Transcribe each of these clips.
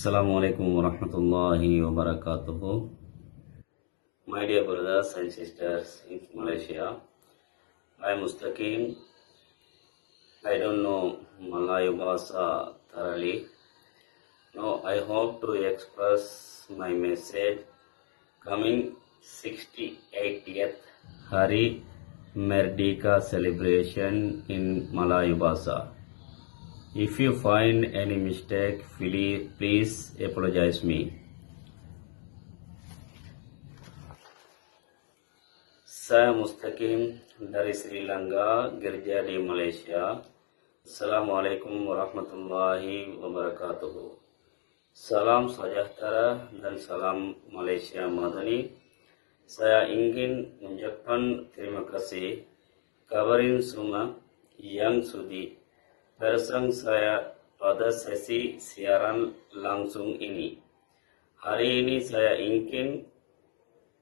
Assalamualaikum warahmatullahi wabarakatuh. My dear brothers and sisters in Malaysia, I am Mustaqim. I don't know Malayu Bhasa thoroughly. Now I hope to express my message coming 68th Hari Merdeka celebration in Malayu Bhasa. If you find any mistake, please apologize me. Saya Mustaqim dari Sri Lanka, Gereja di Malaysia. Assalamualaikum warahmatullahi wabarakatuh. Salam sejahtera dan salam Malaysia Madani. Saya ingin mengucapkan terima kasih kabarin semua yang sudi bersang saya pada sesi siaran langsung ini. Hari ini saya ingin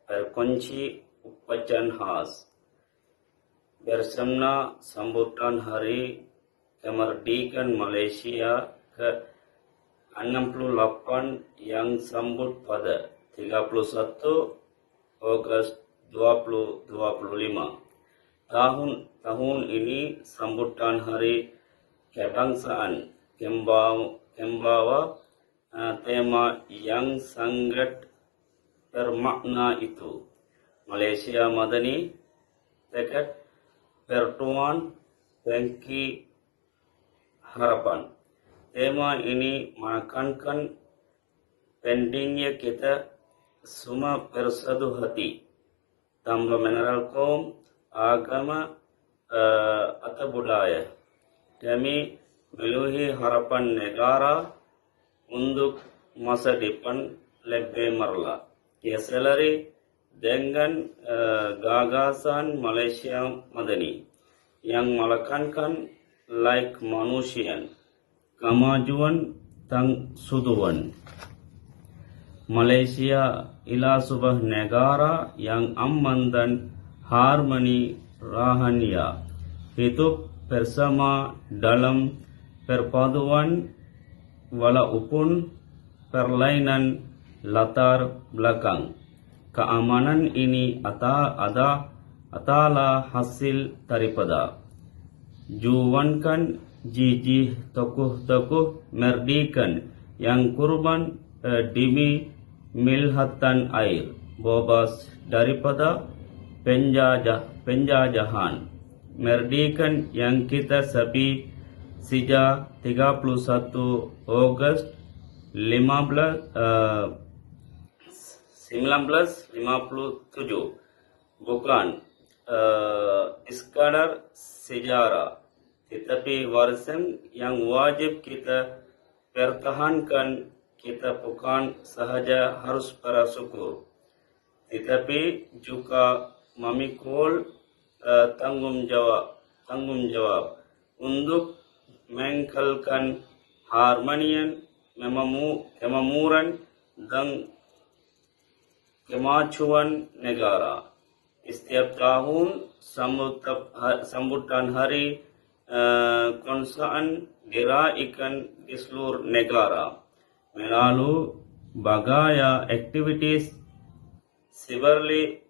berkunci upacan khas bersama sambutan Hari Kemerdekaan Malaysia ke-68 yang sambut pada 31 Ogos 2025. Tahun ini sambutan Hari Kebangsaan membawa tema yang sangat bermakna itu. Malaysia Madani Dekat Persatuan Bangki Harapan. Tema ini menekankan pentingnya kita semua bersatu hati tanpa meneral kaum, agama, atau budaya demi memenuhi harapan negara untuk masa depan lebih merla. Keselari dengan gagasan Malaysia Madani yang melekankan laik manusia, kemajuan dan suduan. Malaysia ialah sebuah negara yang aman dan harmoni rahasia. Hidup bersama dalam perpaduan walaupun perlainan latar belakang. Keamanan ini adalah hasil daripada juangkan jijih tokoh-tokoh merdekan yang kurban demi milhatan air bebas daripada penjajahan. Merdekaan yang kita sapi sejak 31 Ogos 1957 bukan sekadar sejarah, tetapi warisan yang wajib kita pertahankan. Kita bukan sahaja harus bersyukur, tetapi juga memikul tanggung jawab untuk mengekalkan harmonian, kemakmuran dan kemajuan negara. Setiap tahun sambutan Hari Kebangsaan dirayakan di seluruh negara melalui berbagai aktivitas seperti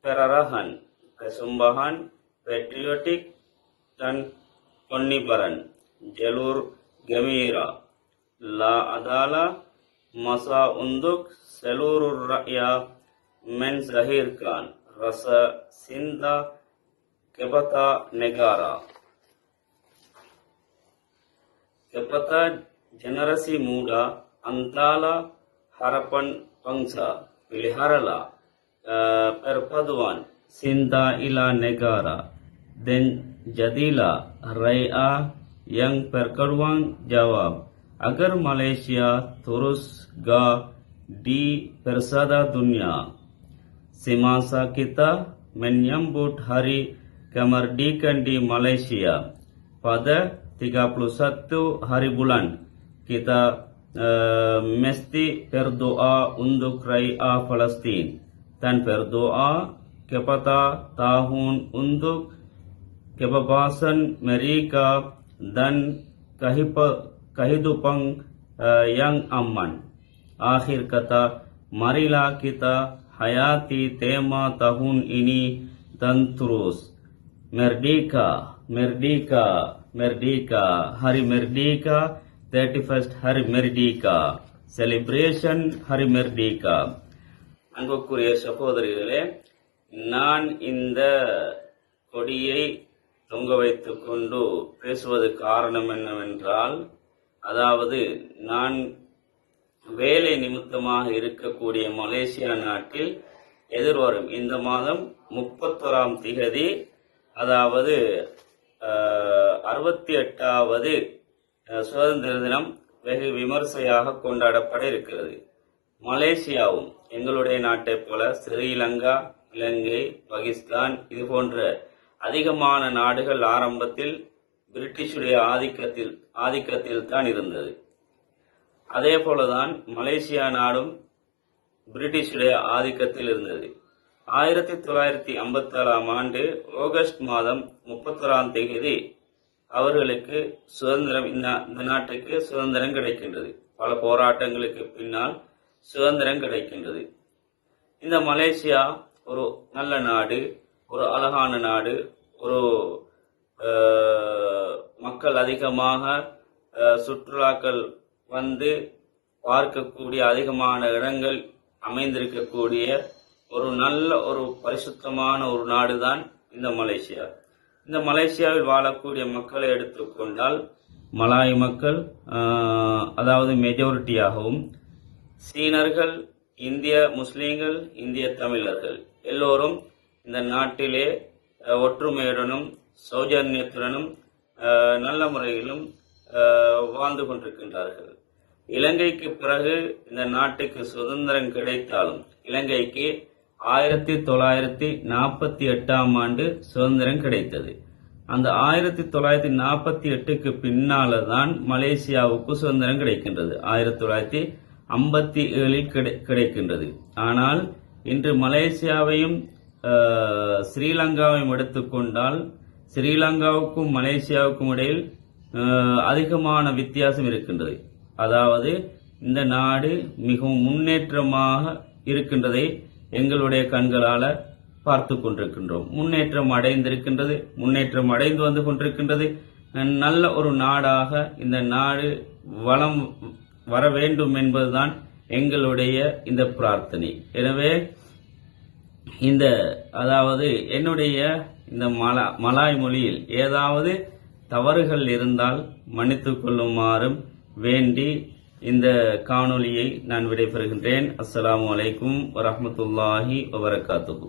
perarahan, kesembahan, patriotik, dan penibaran. Jalur gembira adalah masa untuk seluruh rakyat menzahirkan rasa cinta kepada negara. Kepada generasi muda antara harapan bangsa, peliharalah perpaduan cinta ila negara dan jadilah rakyat yang bertanggung jawab agar Malaysia terus di persada dunia. Semasa kita menyambut Hari Kemerdekaan di Malaysia pada 31 hari bulan, kita mesti berdoa untuk rakyat Palestin dan berdoa kepada Tuhan untuk kebebasan mereka dan kehidupan yang aman. आखिर कथा मरिला किता हयाती तेमा तहुन इनी तंतुरुस मेर्डिका मेर्डिका मेर्डिका Hari मेर्डिका 31st Hari मेर्डिका celebration Hari Merdeka. அன்புக்குரிய சகோதரிகளே, நான் இந்த கொடியை தொங்க வைத்துக் கொண்டு பேசுவது காரணம் என்னவென்றால், அதாவது நான் வேலை நிமித்தமாக இருக்கக்கூடிய மலேசியா நாட்டில் எதிர்வரும் இந்த மாதம் 31ஆம் திகதி, அதாவது 68வது சுதந்திர தினம் வெகு விமர்சையாக கொண்டாடப்பட இருக்கிறது. மலேசியாவும் எங்களுடைய நாட்டை போல ஸ்ரீலங்கா, இலங்கை, பாகிஸ்தான் இது போன்ற அதிகமான நாடுகள் ஆரம்பத்தில் பிரிட்டிஷுடைய ஆதிக்கத்தில் தான் இருந்தது. அதே போலதான் மலேசியா நாடும் பிரிட்டிஷுடைய ஆதிக்கத்தில் இருந்தது. 1957ஆம் ஆண்டு ஆகஸ்ட் மாதம் 31ஆம் தேதி அவர்களுக்கு சுதந்திரம், இந்த நாட்டுக்கு சுதந்திரம் கிடைக்கின்றது. பல போராட்டங்களுக்கு பின்னால் சுதந்திரம் கிடைக்கின்றது. இந்த மலேசியா ஒரு நல்ல நாடு, ஒரு அழகான நாடு, ஒரு மக்கள் அதிகமாக சுற்றுலாக்கள் வந்து பார்க்கக்கூடிய அதிகமான இடங்கள் அமைந்திருக்கக்கூடிய ஒரு நல்ல ஒரு பரிசுத்தமான ஒரு நாடுதான் இந்த மலேசியா. இந்த மலேசியாவில் வாழக்கூடிய மக்களை எடுத்துக்கொண்டால் மலாய் மக்கள், அதாவது மெஜாரிட்டியாகவும், சீனர்கள், இந்திய முஸ்லீம்கள், இந்திய தமிழர்கள் எல்லோரும் இந்த நாட்டிலே ஒற்றுமையுடனும் சௌஜன்யத்துடனும் நல்ல முறையிலும் வாழ்ந்து கொண்டிருக்கின்றார்கள். இலங்கைக்கு பிறகு இந்த நாட்டுக்கு சுதந்திரம் கிடைத்தாலும் இலங்கைக்கு 1948ஆம் ஆண்டு சுதந்திரம் கிடைத்தது. அந்த 1948க்கு பின்னால தான் மலேசியாவுக்கு சுதந்திரம் கிடைக்கின்றது. 1957இல் கிடைக்கின்றது. ஆனால் இன்று மலேசியாவையும் ஸ்ரீலங்காவையும் எடுத்துக்கொண்டால் ஸ்ரீலங்காவுக்கும் மலேசியாவுக்கும் இடையில் அதிகமான வித்தியாசம் இருக்கின்றது. அதாவது இந்த நாடு மிகவும் முன்னேற்றமாக இருக்கின்றதை எங்களுடைய கண்களால் பார்த்து கொண்டிருக்கின்றோம். முன்னேற்றம் அடைந்திருக்கின்றது, முன்னேற்றம் அடைந்து வந்து கொண்டிருக்கின்றது. நல்ல ஒரு நாடாக இந்த நாடு வளம் வர வேண்டும் என்பதுதான் எங்களுடைய இந்த பிரார்த்தனை. எனவே அதாவது என்னுடைய இந்த மலாய் மொழியில் ஏதாவது தவறுகள் இருந்தால் மன்னித்துக் கொள்ளுமாறும் வேண்டி இந்த காணொளியை நான் விடைபெறுகின்றேன். அஸ்ஸலாமு அலைக்கும் வரஹ்மத்துல்லாஹி வபரகாத்துஹு.